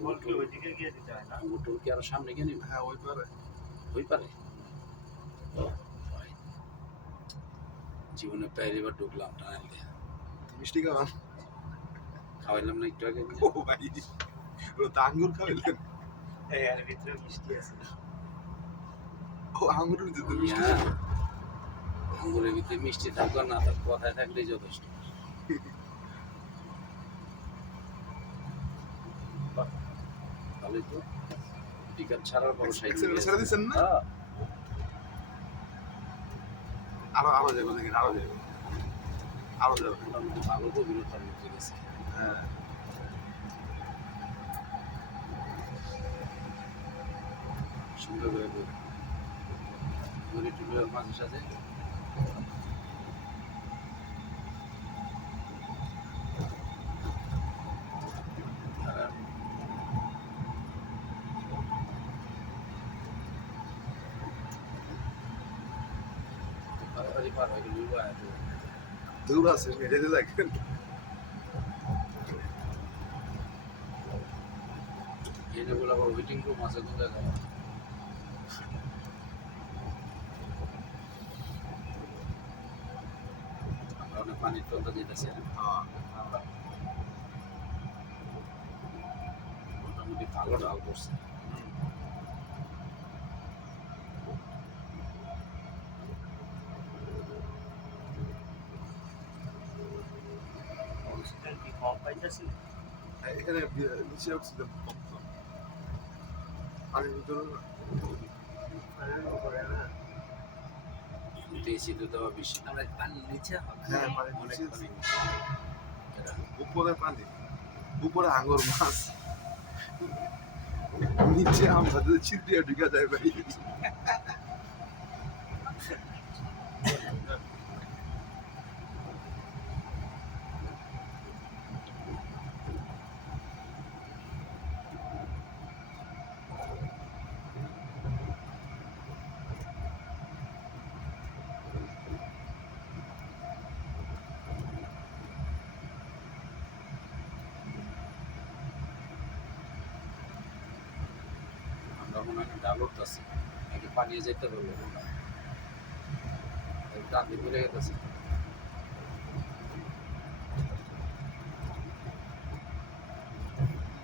আঙ্গুর কি ওইদিকে গিয়ে দিতে হয় না আঙ্গুর কি আরও সামনে গিয়ে নিবে? হ্যাঁ ওই পারে। ওই পারে? জীবনে পেয়ে এবার ঢুকলাম টানেল দিয়ে। মিষ্টি খাওয়ান। খাওয়াইলাম না একটু আগে। ও ভাই ও তো আঙ্গুর খাওয়াইলেন। এই এর ভিতরে মিষ্টি আছে। ও আঙ্গুরের ভিতরে মিষ্টি হ্যাঁ। আঙ্গুরের ভিতরে মিষ্টি থাকবে না থাকবে কথায় থাকলেই যথেষ্ট। ভালোই তো। বিকাল ছাড়ার বড় সাইজ ছেড়ে দিছেন না? আরও আরও যাবে দেখেন আরও যাবে আরও যাবে ভালো গভীরতার মধ্যে গেছে হ্যাঁ। সুন্দর করে বলি গড়ি মাঝে সাথে তাড়াতাড়ি পার হয়ে গেল এত দূর আছে হেঁটে দেখেন এনে বলে আবার ওয়েটিং রুম আছে কোন জায়গায় আমরা অনেক পানির টলটা যেতেছি হ্যাঁ মোটামুটি ভালো ডাল করছে অক্সিজেন কি কম পাইতেছি এখানে নিচে অক্সিজেন কম। পানির ভিতরে না তো দেওয়া বেশি আমরা পানির নিচে হ্যাঁ। উপরে পানি উপরে আঙ্গুর মাছ নিচে আমরা যদি ছিটিয়ে ঢুকে যায় ভাই আমরা মনে হয় আছে নাকি পানি যেতে পারব না ডান গেতেছে।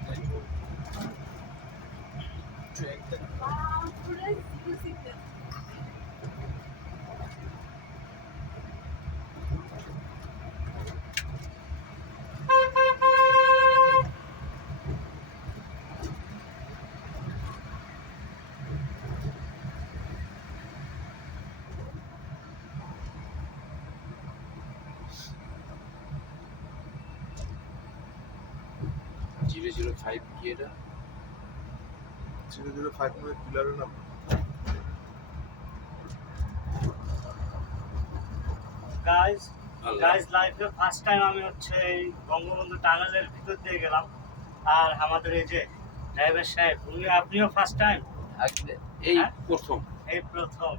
Thank গেতেছে জিরো জিরো ফাইভ কি এটা? জিরো জিরো ফাইভ মিনিট পিলারের নাম গাইস আল্লাহ। গাইস লাইফে ফার্স্ট টাইম আমি হচ্ছে এই বঙ্গবন্ধু টানেলের ভিতর দিয়ে গেলাম। আর আমাদের এই যে ড্রাইভার সাহেব উনি আপনিও ফার্স্ট টাইম এই হ্যাঁ? প্রথম। এই প্রথম।